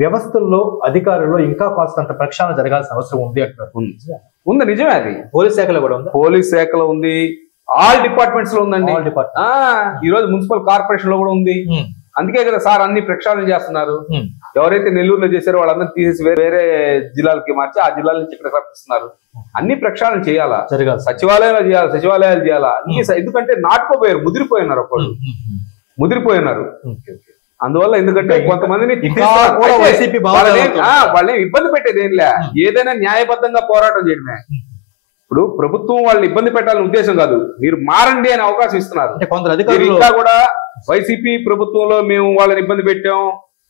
వ్యవస్థల్లో అధికారుల్లో ఇంకా కాస్తంత ప్రక్షాళన జరగాల్సిన అవసరం ఉంది అంటారు. ఉంది, నిజమే. అది పోలీస్ శాఖలో కూడా ఉంది, పోలీస్ శాఖలో ఉంది, ఆల్ డిపార్ట్మెంట్స్ లో ఉందండి. ఈ రోజు మున్సిపల్ కార్పొరేషన్ లో కూడా ఉంది. అందుకే కదా సార్ అన్ని ప్రక్షాళన చేస్తున్నారు. ఎవరైతే నెల్లూరులో చేశారో వాళ్ళందరూ తీసేసి వేరే జిల్లాలకి మార్చి ఆ జిల్లాల నుంచి ఇక్కడ రప్పిస్తున్నారు. అన్ని ప్రక్షాళన చేయాలా, సచివాలయాలు చేయాలి, సచివాలయాలు చేయాలా. ఎందుకంటే నాటుకోపోయారు, ముదిరిపోయినారు, ఒకళ్ళు ముదిరిపోయినారు. అందువల్ల ఎందుకంటే కొంతమందిని వాళ్ళని ఇబ్బంది పెట్టేది ఏం లే, ఏదైనా న్యాయబద్ధంగా పోరాటం చేయడమే. ఇప్పుడు ప్రభుత్వం వాళ్ళని ఇబ్బంది పెట్టాలని ఉద్దేశం కాదు, మీరు మారండి అనే అవకాశం ఇస్తున్నారు. ఇంకా కూడా వైసీపీ ప్రభుత్వంలో మేము వాళ్ళని ఇబ్బంది పెట్టాం,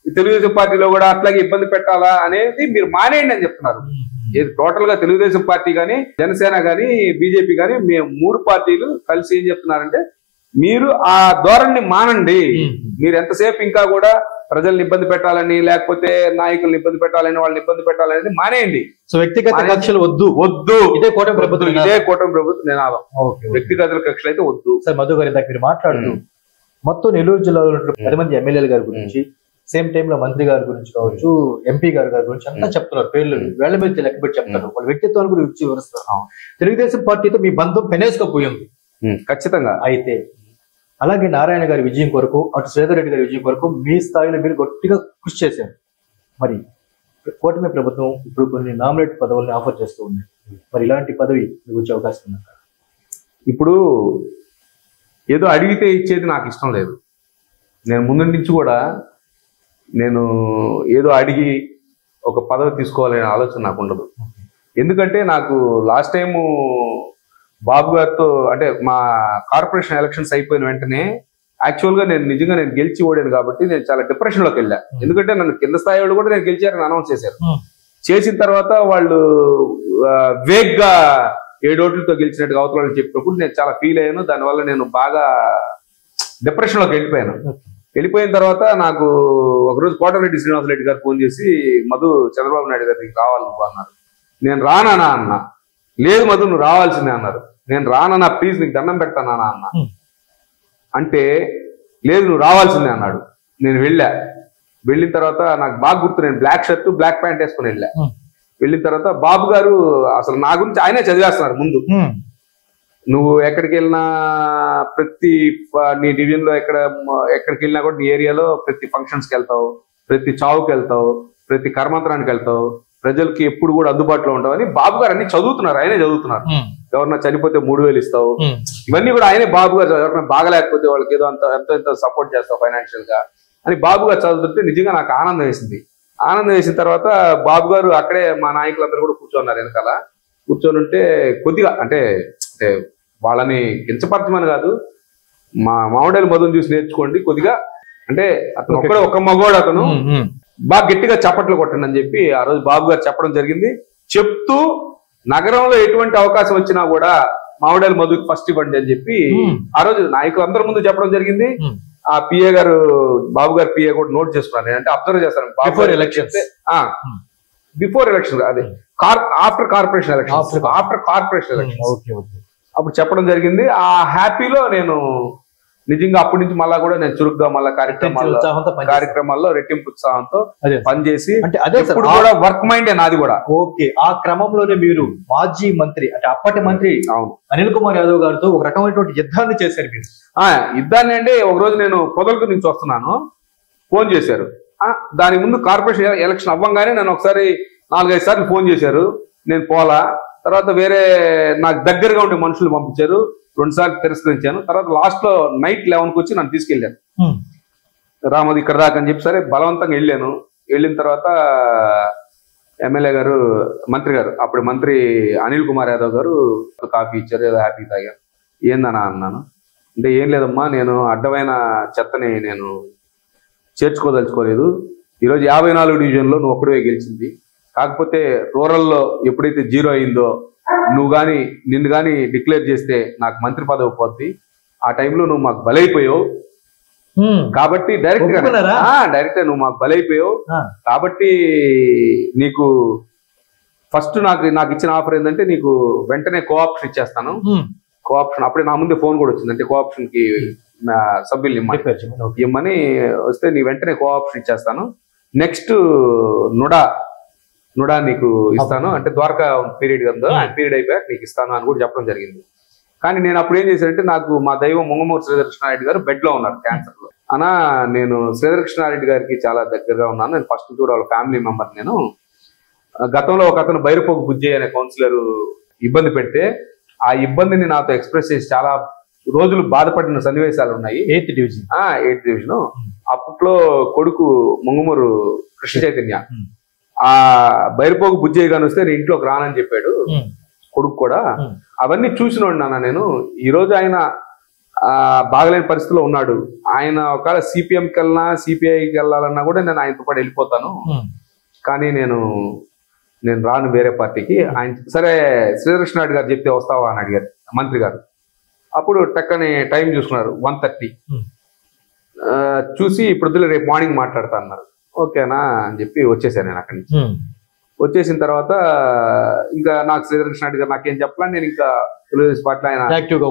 తెలుగుదేశం పార్టీలో కూడా అట్లాగే ఇబ్బంది పెట్టాలా అనేది మీరు మానేయండి అని చెప్తున్నారు. టోటల్ గా తెలుగుదేశం పార్టీ గాని, జనసేన గాని, బీజేపీ గాని, మేము 3 పార్టీలు కలిసి ఏం చెప్తున్నారంటే మీరు ఆ ధోరణిని మానండి. మీరు ఎంతసేపు ఇంకా కూడా ప్రజల్ని ఇబ్బంది పెట్టాలని, లేకపోతే నాయకుల్ని ఇబ్బంది పెట్టాలని, వాళ్ళని ఇబ్బంది పెట్టాలనేది మానేయండి. సో వ్యక్తిగత కక్షలు వద్దు. ఇదే కూటమి ప్రభుత్వం నినాదం. వ్యక్తిగత కక్షలు అయితే వద్దు. సార్ మధు గారి దగ్గర మీరు మాట్లాడుతూ మొత్తం నెల్లూరు జిల్లాలో 10 మంది ఎమ్మెల్యేల గారి గురించి, సేమ్ టైమ్ లో మంత్రి గారి గురించి కావచ్చు, ఎంపీ గారి గురించి అంతా చెప్తున్నారు. పేర్లు వేళ్ల మీద లెక్క పెట్టి చెప్తారు, వాళ్ళ వ్యక్తిత్వాన్ని కూడా ఇచ్చి వివరిస్తారు. తెలుగుదేశం పార్టీతో మీ బంధం పెనేసుకపోయింది ఖచ్చితంగా. అయితే అలాగే నారాయణ గారి విజయం కొరకు, అటు శ్రీధర్ రెడ్డి గారి విజయం కొరకు మీ స్థాయిలో మీరు గట్టిగా కృషి చేశారు. మరి కూటమి ప్రభుత్వం ఇప్పుడు కొన్ని నామినేట్ పదవుల్ని ఆఫర్ చేస్తూ ఉంది. మరి ఇలాంటి పదవి మీకు వచ్చే అవకాశం ఉంది? ఇప్పుడు ఏదో అడిగితే ఇచ్చేది నాకు ఇష్టం లేదు. నేను ముందు నుంచి కూడా నేను ఏదో అడిగి ఒక పదవి తీసుకోవాలనే ఆలోచన నాకు ఉండదు. ఎందుకంటే నాకు లాస్ట్ టైము బాబు గారితో అంటే మా కార్పొరేషన్ ఎలక్షన్స్ అయిపోయిన వెంటనే యాక్చువల్గా నిజంగా నేను గెలిచి ఓడాను కాబట్టి నేను చాలా డిప్రెషన్ లోకి వెళ్ళా. ఎందుకంటే నన్ను కింద స్థాయి వాళ్ళు కూడా నేను గెలిచారని అనౌన్స్ చేశారు. చేసిన తర్వాత వాళ్ళు వేగ్గా 7 ఓట్లతో గెలిచినట్టుగా అవతలని చెప్పినప్పుడు నేను చాలా ఫీల్ అయ్యాను. దానివల్ల నేను బాగా డిప్రెషన్ లోకి వెళ్ళిపోయాను. వెళ్ళిపోయిన తర్వాత నాకు ఒకరోజు కోటరెడ్డి శ్రీనివాసరెడ్డి గారు ఫోన్ చేసి, మధు చంద్రబాబు నాయుడు గారి దగ్గరికి రావాలి నువ్వు అన్నారు. నేను రానా అన్నా. లేదు మధు నువ్వు రావాల్సిందే అన్నారు. నేను రానన్నా, ప్లీజ్ నీకు దండం పెడతానా అన్న. అంటే లేదు నువ్వు రావాల్సిందే అన్నాడు. నేను వెళ్ళిన తర్వాత నాకు బాగా గుర్తు, నేను బ్లాక్ షర్ట్ బ్లాక్ ప్యాంట్ వేసుకుని వెళ్ళిన తర్వాత బాబు గారు అసలు నా గురించి ఆయనే చదివేస్తున్నారు ముందు. నువ్వు ఎక్కడికి వెళ్ళినా, ప్రతి నీ డివిజన్ లో ఎక్కడికి వెళ్ళినా కూడా నీ ఏరియాలో ప్రతి ఫంక్షన్స్కి వెళ్తావు, ప్రతి చావుకి వెళ్తావు, ప్రతి కర్మంతరానికి వెళ్తావు, ప్రజలకి ఎప్పుడు కూడా అందుబాటులో ఉంటావని బాబు గారు అన్ని చదువుతున్నారు, ఆయనే చదువుతున్నారు. ఎవరన్నా చనిపోతే 3000 ఇస్తావు, ఇవన్నీ కూడా ఆయనే బాబు గారు. ఎవరైనా బాగలేకపోతే వాళ్ళకి ఏదో ఎంతో సపోర్ట్ చేస్తావు ఫైనాన్షియల్ గా అని బాబు గారు చదువుతుంటే నిజంగా నాకు ఆనందం వేసింది. ఆనందం వేసిన తర్వాత బాబు గారు అక్కడే మా నాయకులందరూ కూడా కూర్చున్నారు వెనకాల. కూర్చొని ఉంటే కొద్దిగా అంటే వాళ్ళని కించపరచమని కాదు, మా మామిడాయల మధుని చూసి నేర్చుకోండి కొద్దిగా, అంటే అతను ఒక్క మగవాడు, అతను బాగా గట్టిగా చప్పట్లు కొట్టండి అని చెప్పి ఆ రోజు బాబు గారు చెప్పడం జరిగింది. చెప్తూ నగరంలో ఎటువంటి అవకాశం వచ్చినా కూడా మామిడాయల మధుకి ఫస్ట్ ఇవ్వండి అని చెప్పి ఆ రోజు నాయకులు అందరి ముందు చెప్పడం జరిగింది. ఆ పిఏ గారు, బాబు గారు పిఏ కూడా నోట్ చేసుకున్నాను, అంటే అబ్జర్వ్ చేస్తాను. బిఫోర్ ఎలక్షన్ అదే ఆఫ్టర్ కార్పొరేషన్ ఎలక్షన్ అప్పుడు చెప్పడం జరిగింది. ఆ హ్యాపీలో నేను నిజంగా అప్పటి నుంచి మళ్ళా కూడా నేను చురుగ్గా మళ్ళా కార్యక్రమాల్లో రెట్టింపు ఉత్సాహంతో పనిచేసి, అంటే అదే కూడా వర్క్ మైండ్ నాది కూడా. ఓకే, ఆ క్రమంలోనే మీరు మాజీ మంత్రి అంటే అప్పటి మంత్రి అనిల్ కుమార్ యాదవ్ గారితో ఒక రకమైనటువంటి యుద్ధాన్ని చేశారు మీరు. యుద్ధాన్ని అంటే ఒక రోజు నేను పొదలకు నుంచి వస్తున్నాను, ఫోన్ చేశారు. దాని ముందు కార్పొరేషన్ ఎలక్షన్ అవ్వంగానే నన్ను ఒకసారి 4-5 సార్లు ఫోన్ చేశారు. నేను పోలా. తర్వాత వేరే నాకు దగ్గరగా ఉండే మనుషులు పంపించారు, 2 సార్లు తిరస్కరించాను. తర్వాత లాస్ట్ లో నైట్ 11కి వచ్చి నన్ను తీసుకెళ్లారు. రామది ఇక్కడ దాకా అని చెప్పి సరే బలవంతంగా వెళ్ళాను. వెళ్ళిన తర్వాత ఎమ్మెల్యే గారు, మంత్రి గారు, అప్పుడు మంత్రి అనిల్ కుమార్ యాదవ్ గారు కాఫీ ఇచ్చారు, ఏదో హ్యాపీ తాగాను. ఏందన్నా అన్నాను. అంటే ఏం లేదమ్మా, నేను అడ్డమైన చెత్తని నేను చేర్చుకోదలుచుకోలేదు. ఈరోజు 54 డివిజన్లో నువ్వు ఒక్కడే గెలిచింది. కాకపోతే రూరల్లో ఎప్పుడైతే 0 అయిందో నిన్ను కానీ డిక్లేర్ చేస్తే నాకు మంత్రి పదవి పోద్ది. ఆ టైంలో నువ్వు మాకు బలైపోయావు కాబట్టి డైరెక్ట్ నువ్వు మాకు బలైపోయావు కాబట్టి నీకు ఫస్ట్ నాకు ఇచ్చిన ఆఫర్ ఏంటంటే నీకు వెంటనే కోఆప్షన్ ఇచ్చేస్తాను. కోఆప్షన్ అప్పుడే నా ముందే ఫోన్ కూడా వచ్చింది, అంటే కోఆప్షన్ కి సభ్యులు ఇమ్మని వస్తే నీ వెంటనే కోఆప్షన్ ఇచ్చేస్తాను. నెక్స్ట్ నుడా నీకు ఇస్తాను అంటే ద్వారకా పీరియడ్ ఉందో ఆ పీరియడ్ అయిపోయాక నీకు ఇస్తాను అని కూడా చెప్పడం జరిగింది. కానీ నేను అప్పుడు ఏం చేశానంటే నాకు మా దైవం ముంగమూరు శ్రీధర్ కృష్ణారెడ్డి గారు బెడ్ లో ఉన్నారు క్యాన్సర్ లో. అనా నేను శ్రీధర్ కృష్ణారెడ్డి గారికి చాలా దగ్గరగా ఉన్నాను. నేను ఫస్ట్ కూడా వాళ్ళ ఫ్యామిలీ మెంబర్. నేను గతంలో ఒక అతను బైరపోగు బుజ్జయ్య అనే కౌన్సిలర్ ఇబ్బంది పెడితే ఆ ఇబ్బందిని నాతో ఎక్స్ప్రెస్ చేసి చాలా రోజులు బాధపడిన సన్నివేశాలు ఉన్నాయి. 8th డివిజన్ అప్పట్లో కొడుకు ముంగమూరు కృష్ణ చైతన్య ఆ బైరపోగు బుజ్జయ్య గాని వస్తే నేను ఇంట్లోకి రానని చెప్పాడు కొడుకు కూడా. అవన్నీ చూసినోడు నాన్న నేను. ఈ రోజు ఆయన బాగలేని పరిస్థితిలో ఉన్నాడు. ఆయన ఒకవేళ సిపిఎంకి వెళ్ళినా సిపిఐకి వెళ్ళాలన్నా కూడా నేను ఆయనతో పాటు వెళ్ళిపోతాను. కానీ నేను రాను వేరే పార్టీకి. ఆయన సరే శ్రీకృష్ణారెడ్డి గారు చెప్తే వస్తావా అని అడిగారు మంత్రి గారు. అప్పుడు టక్కని టైం చూసుకున్నారు 1:30 చూసి ఇప్పుడు రేపు మార్నింగ్ మాట్లాడతా అన్నారు. ఓకేనా అని చెప్పి వచ్చేసాను నేను అక్కడి నుంచి. వచ్చేసిన తర్వాత ఇంకా నాకు శ్రీకృష్ణారెడ్డి గారు నాకేం చెప్పాలని నేను ఇంకా తెలుగుదేశం పార్టీలో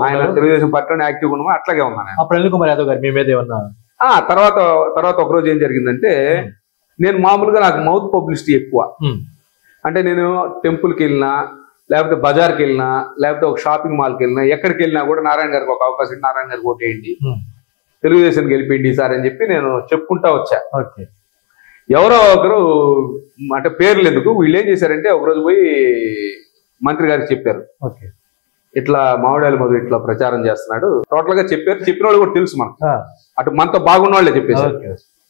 ఆయన తెలుగుదేశం పార్టీలో యాక్టివ్గా ఉన్నాము అట్లాగే ఉన్నాను. అప్పుడు అనిల్ కుమార్ యాదవ్ గారు మీ మీద ఏమన్నా తర్వాత ఒక రోజు ఏం జరిగిందంటే నేను మామూలుగా నాకు మౌత్ పబ్లిసిటీ ఎక్కువ. అంటే నేను టెంపుల్కి వెళ్ళినా లేకపోతే బజార్కి వెళ్ళినా లేకపోతే ఒక షాపింగ్ మాల్కి వెళ్ళినా ఎక్కడికి వెళ్ళినా కూడా నారాయణ గారికి ఒక అవకాశం, నారాయణ గారికి ఓటేయండి, తెలుగుదేశానికి వెళ్ళిపోయింది సార్ అని చెప్పి నేను చెప్పుకుంటా వచ్చా. ఎవరో ఒకరు అంటే పేర్లు ఎందుకు వీళ్ళు ఏం చేశారంటే ఒకరోజు పోయి మంత్రి గారికి చెప్పారు ఇట్లా మామిడాల మధు ఇట్లా ప్రచారం చేస్తున్నాడు. టోటల్ గా చెప్పారు. చెప్పిన వాళ్ళు కూడా తెలుసు మనకు, అటు మనతో బాగున్న వాళ్ళే చెప్పేశారు.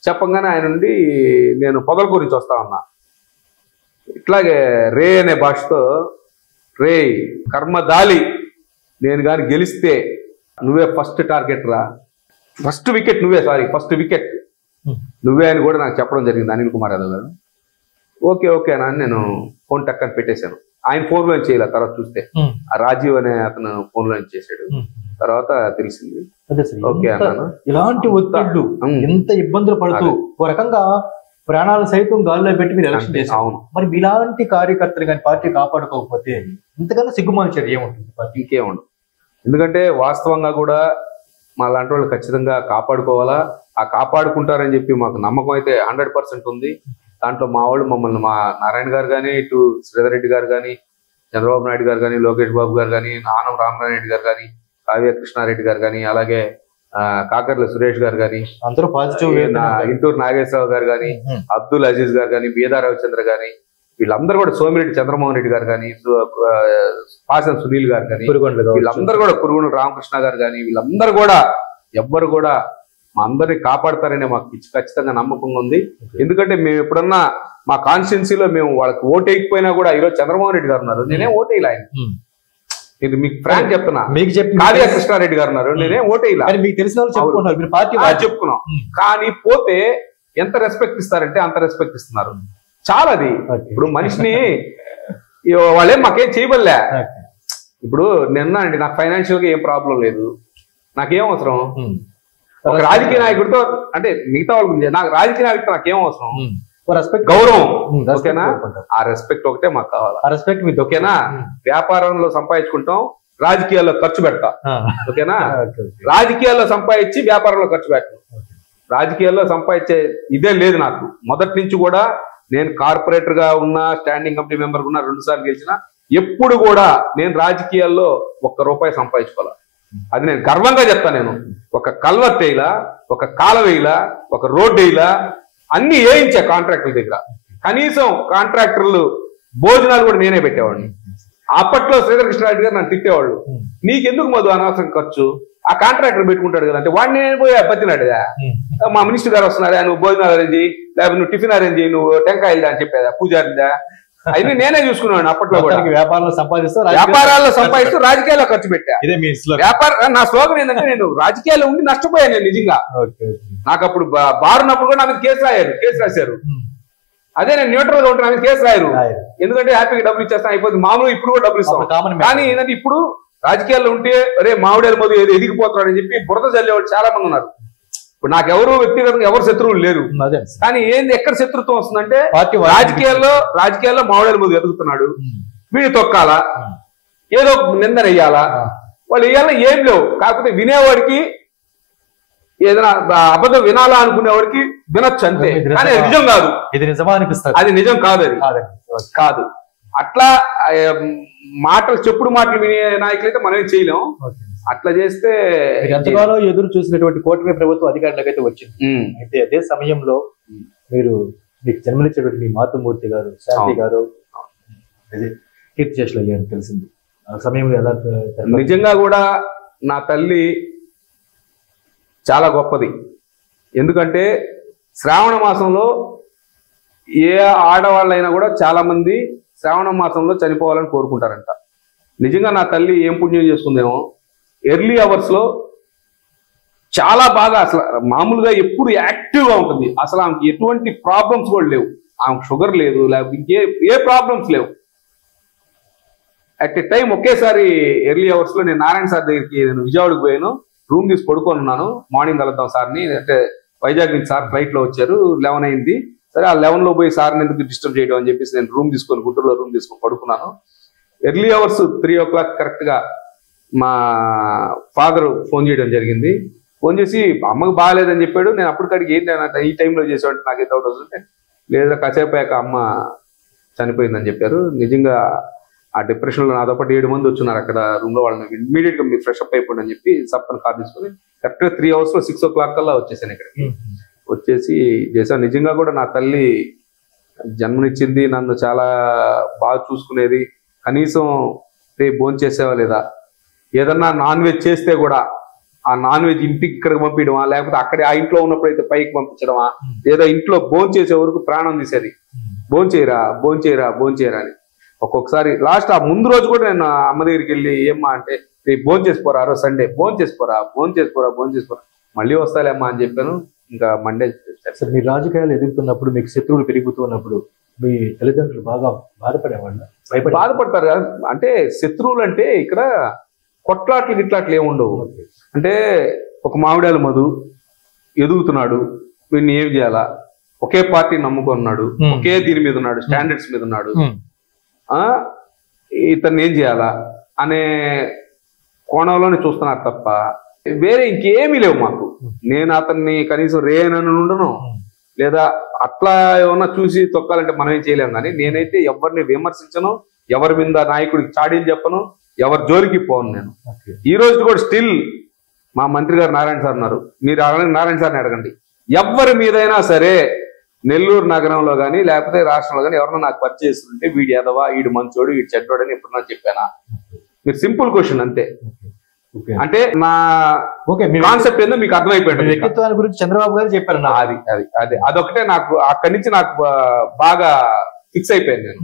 చెప్పంగానే ఆయన నుండి నేను పొదలకూరు నుంచి వస్తా ఉన్నా. ఇట్లాగే రే అనే భాషతో రే కర్మదాలి నేను కానీ గెలిస్తే నువ్వే ఫస్ట్ టార్గెట్ రా, ఫస్ట్ వికెట్ నువ్వే, ఫస్ట్ వికెట్ నువ్వే అని కూడా నాకు చెప్పడం జరిగింది అనిల్ కుమార్ యాదవ్ గారు. ఓకే అని నేను ఫోన్ టక్కని పెట్టేశాను. ఆయన ఫోన్ లో చేయాల తర్వాత చూస్తే ఆ రాజీవ్ అనే అతను ఫోన్ లో చేశాడు. తర్వాత తెలిసింది. ఓకే అన్నాను. ఇలాంటి ఒత్తిళ్లు ఎంత ఇబ్బందులు పడుతూ ఒక రకంగా ప్రాణాలు సైతం గాల్లో పెట్టి మీరు ఎలక్షన్ చేశారు. మరి ఇలాంటి కార్యకర్తలు కానీ పార్టీ కాపాడుకోకపోతే ఇంతకన్నా సిగ్గుమాల చర్య ఏముంటుంది పార్టీకి? ఏముండదు. ఎందుకంటే వాస్తవంగా కూడా మా లాంటి వాళ్ళు ఖచ్చితంగా కాపాడుకోవాలా. ఆ కాపాడుకుంటారని చెప్పి మాకు నమ్మకం అయితే 100% ఉంది. దాంట్లో మా వాళ్ళు మమ్మల్ని మా నారాయణ గారు కానీ, ఇటు శ్రీధర్ రెడ్డి గారు కానీ, చంద్రబాబు నాయుడు గారు కానీ, లోకేష్ బాబు గారు కానీ, ఆనం రామనారాయణ గారు కానీ, కావ్య కృష్ణారెడ్డి గారు కానీ, అలాగే కాకర్ల సురేష్ గారు కానీ, అందరూ పాజిటివ్, ఇంటూరు నాగేశ్వరరావు గారు కానీ, అబ్దుల్ అజీజ్ గారు కానీ, బీదా రవిచంద్ర గానీ, వీళ్ళందరూ కూడా సోమిరెడ్డి చంద్రమోహన్ రెడ్డి గారు కానీ, పాసం సునీల్ గారు కానీ, వీళ్ళందరూ కూడా కురుగుండ రామకృష్ణ గారు కానీ, వీళ్ళందరూ కూడా ఎవ్వరు కూడా మా అందరినీ కాపాడతారనే మాకు ఖచ్చితంగా నమ్మకంగా ఉంది. ఎందుకంటే మేము ఎప్పుడన్నా మా కాన్స్టిట్యున్సీలో మేము వాళ్ళకి ఓటు వేయకపోయినా కూడా ఈరోజు చంద్రమోహన్ రెడ్డి గారు ఉన్నారు, నేనే ఓటు వేయాలి. ఆయన ఇది మీకు ఫ్రాంక్ చెప్తున్నా. మీకు చెప్పి కావ్య కృష్ణారెడ్డి గారు ఉన్నారు, నేనే ఓటు వేయాలి. మీకు తెలిసిన వాళ్ళు చెప్పుకున్నాం. కానీ పోతే ఎంత రెస్పెక్ట్ ఇస్తారంటే అంత రెస్పెక్ట్ ఇస్తున్నారు. చాలా అది. ఇప్పుడు మనిషిని వాళ్ళేం మాకేం చేయబడలే. ఇప్పుడు నిన్న నాకు ఫైనాన్షియల్ గా ఏం ప్రాబ్లం లేదు, నాకేం అవసరం. ఒక రాజకీయ నాయకుడితో అంటే మిగతా వాళ్ళ నాకు రాజకీయ నాయకుడితో నాకేం అవసరం, గౌరవం. ఓకేనా? ఆ రెస్పెక్ట్ ఒకటే మాకు కావాలి. ఆ రెస్పెక్ట్ మీకు ఓకేనా? వ్యాపారంలో సంపాదించుకుంటాం, రాజకీయాల్లో ఖర్చు పెడతా. ఓకేనా? రాజకీయాల్లో సంపాదించి వ్యాపారంలో ఖర్చు పెట్టాం. రాజకీయాల్లో సంపాదించే ఇదే లేదు నాకు. మొదటి నుంచి కూడా నేను కార్పొరేటర్ గా ఉన్నా, స్టాండింగ్ కమిటీ మెంబర్ ఉన్నా, 2 సార్లు గెలిచినా, ఎప్పుడు కూడా నేను రాజకీయాల్లో ₹1 సంపాదించుకోవాలి. అది నేను గర్వంగా చెప్తాను. నేను ఒక కల్వర్ట్ వేయలా, ఒక కాలువ వేయలా, ఒక రోడ్డు వేయలా, అన్ని వేయించా కాంట్రాక్టర్ల దగ్గర. కనీసం కాంట్రాక్టర్లు భోజనాలు కూడా నేనే పెట్టేవాడిని. అప్పట్లో శ్రీధర్ కృష్ణారెడ్డి గారు నన్ను తిట్టేవాళ్ళు, నీకెందుకు మధు అనవసరం ఖర్చు, ఆ కాంట్రాక్టర్ పెట్టుకుంటాడు కదా అంటే వాడిని నేను పోయి పత్తినాడుగా, మా మినిస్టర్ గారు వస్తున్నారా, నువ్వు భోజనాలు అరేంజ్ చేయి, లేకపోతే నువ్వు టిఫిన్ అరేంజ్ చేయి, నువ్వు టెంకాయలు అని చెప్పేదా, పూజారిందా, అవన్నీ నేనే చూసుకున్నాను. అప్పట్లో కూడా వ్యాపారాల్లో సంపాదిస్తూ రాజకీయాల్లో ఖర్చు పెట్టా. నా స్లోగన్ ఏంటంటే నేను రాజకీయాల్లో ఉండి నష్టపోయాను నేను నిజంగా. నాకు అప్పుడు బారున్నప్పుడు కూడా నా మీద కేసు రాశారు. అదే నేను న్యూట్రల్ గా ఉంటే నా మీద కేసు రాయరు. ఎందుకంటే హ్యాపీగా డబ్బులు ఇచ్చేస్తాను, అయిపోతుంది. మామూలుగా ఇప్పుడు కూడా డబ్బులు ఇస్తాం. కానీ ఏంటంటే ఇప్పుడు రాజకీయాల్లో ఉంటే అరే మామిడాల మధు ఏదో ఎదిగిపోతున్నాడు అని చెప్పి బురద చల్లేవాళ్ళు చాలా మంది ఉన్నారు. ఇప్పుడు నాకెవరు వ్యక్తిగతంగా ఎవరు శత్రువులు లేరు. కానీ ఏంది ఎక్కడ శత్రుత్వం వస్తుందంటే రాజకీయాల్లో మామిడాల మధు ఎదుగుతున్నాడు, వీడిని తొక్కాలా, ఏదో నిందన వెయ్యాలా, వాళ్ళు వేయాలని ఏం లేవు. కాకపోతే వినేవాడికి ఏదైనా అబద్ధం వినాలా అనుకునేవాడికి వినొచ్చు అంతే, కానీ అది నిజం కాదు. ఇది నిజమా అనిపిస్తుంది, అది నిజం కాదు, అది కాదు. అట్లా మాటలు చెప్పుడు మాటలు వినే నాయకులైతే మనం ఏం చేయలేం. అట్లా చేస్తే ఎంతగానో ఎదురు చూసినటువంటి కూటమి ప్రభుత్వం అధికారంలోకి అయితే వచ్చింది. అయితే అదే సమయంలో మీకు జన్మనిచ్చినటువంటి మీ మాతృమూర్తి గారు, శాంతి గారు కీర్తిశేషులు అయ్యారని తెలిసింది. ఆ సమయంలో ఎలా? నిజంగా కూడా నా తల్లి చాలా గొప్పది. ఎందుకంటే శ్రావణ మాసంలో ఏ ఆడవాళ్ళైనా కూడా చాలా మంది శ్రావణ మాసంలో చనిపోవాలని కోరుకుంటారంట. నిజంగా నా తల్లి ఏం పుణ్యం చేసుకుందేమో, ఎర్లీ అవర్స్ లో చాలా బాగా, అసలు మామూలుగా ఎప్పుడు యాక్టివ్గా ఉంటుంది. అసలు ఆమెకి ఎటువంటి ప్రాబ్లమ్స్ కూడా లేవు. ఆమెకు షుగర్ లేదు, లేకపోతే ఏ ప్రాబ్లమ్స్ లేవు. అట్ ఎ టైం ఒకేసారి ఎర్లీ అవర్స్ లో నేను నారాయణ సార్ దగ్గరికి నేను విజయవాడకి పోయాను. రూమ్ తీసి పడుకొని ఉన్నాను. మార్నింగ్ కలుద్దాం సార్ని అంటే వైజాగ్ నుంచి సార్ ఫ్లైట్ లో వచ్చారు, 11 అయింది. సరే ఆ 11 లో పోయి సార్ని ఎందుకు డిస్టర్బ్ చేయడం అని చెప్పేసి నేను రూమ్ తీసుకొని గుంటూరులో రూమ్ తీసుకొని పడుకున్నాను. ఎర్లీ అవర్స్ 3 o'clock కరెక్ట్ గా మా ఫాదర్ ఫోన్ చేయడం జరిగింది. ఫోన్ చేసి అమ్మకు బాగాలేదని చెప్పాడు. నేను అప్పటికడికి ఏంటి ఈ టైంలో చేసేవాడి నాకు డౌట్ వస్తుంటే, లేదా కాసేపు అయ్యాక అమ్మ చనిపోయిందని చెప్పారు. నిజంగా ఆ డిప్రెషన్ లో నాతో పాటు 7 మంది వచ్చున్నారు అక్కడ రూమ్ లో. వాళ్ళని ఇమ్మీడియట్ గా మీరు ఫ్రెష్ అప్ అయిపోండి అని చెప్పి సప్పని కార్ తీసుకుని కరెక్ట్ గా 3 hours లో 6 o'clock కల్లా వచ్చేసాను ఇక్కడికి. వచ్చేసి చేశాను. నిజంగా కూడా నా తల్లి జన్మనిచ్చింది, నన్ను చాలా బాగా చూసుకునేది. కనీసం రేపు భోంచేసేవా లేదా, ఏదన్నా నాన్ వెజ్ చేస్తే కూడా ఆ నాన్ వెజ్ ఇంటికి ఇక్కడికి పంపించడమా, లేకపోతే అక్కడే ఆ ఇంట్లో ఉన్నప్పుడైతే పైకి పంపించడమా, లేదా ఇంట్లో భోంచేసే వరకు ప్రాణం తీసేది. భోంచేయరా భోంచేయరా భోంచేయరా అని. ఒక్కొక్కసారి లాస్ట్ ఆ ముందు రోజు కూడా నేను అమ్మ దగ్గరికి వెళ్ళి ఏమ్మా అంటే, రేపు భోంచేసిపోరా, ఆ రోజు సండే భోంచేసిపోరా భోంచేసిపోరా భోంచేసిపోరా, మళ్ళీ వస్తాలేమ్మా అని చెప్పాను. ఇంకా మండే. మీ రాజకీయాలు ఎదుగుతున్నప్పుడు, మీకు శత్రువులు పెరుగుతున్నప్పుడు మీ తల్లిదండ్రులు బాగా బాధపడేవాళ్ళు? బాధపడతారు కదా. అంటే శత్రువులు అంటే ఇక్కడ కొట్లాట్లు గిట్లాట్లు ఏముండవు. అంటే ఒక మామిడాల మధు ఎదుగుతున్నాడు, వీడిని ఏం చేయాలా, ఒకే పార్టీ నమ్ముకున్నాడు, ఒకే దీని మీద ఉన్నాడు, స్టాండర్డ్స్ మీద ఉన్నాడు, ఇతన్ని ఏం చేయాలా అనే కోణంలోనే చూస్తున్నారు తప్ప వేరే ఇంకేమీ లేవు మాకు. నేను అతన్ని కనీసం రేనని ఉండను, లేదా అట్లా ఏమన్నా చూసి తొక్కాలంటే మనం ఏం చేయలేము. కానీ నేనైతే ఎవరిని విమర్శించను, ఎవరి మీద నాయకుడికి చాడీలు చెప్పను, ఎవరి జోలికి పోను. నేను ఈ రోజు కూడా స్టిల్ మా మంత్రి గారు నారాయణ సార్ ఉన్నారు, మీరు నారాయణ సార్ని అడగండి. ఎవరి మీదైనా సరే నెల్లూరు నగరంలో కానీ లేకపోతే రాష్ట్రంలో కానీ ఎవరన్నా నాకు పరిచయం చేస్తుంటే వీడు ఎదవా, వీడు మంచోడు, వీడు చెడ్డోడు అని ఎప్పుడన్నా చెప్పానా? మీరు సింపుల్ క్వశ్చన్ అంతే. అంటే నా కాన్సెప్ట్ ఏందో మీకు అర్థమైపోయింది. వ్యక్తిత్వాల గురించి చంద్రబాబు గారు చెప్పారు. అదొకటే నాకు అక్కడి నుంచి నాకు బాగా ఫిక్స్ అయిపోయింది నేను.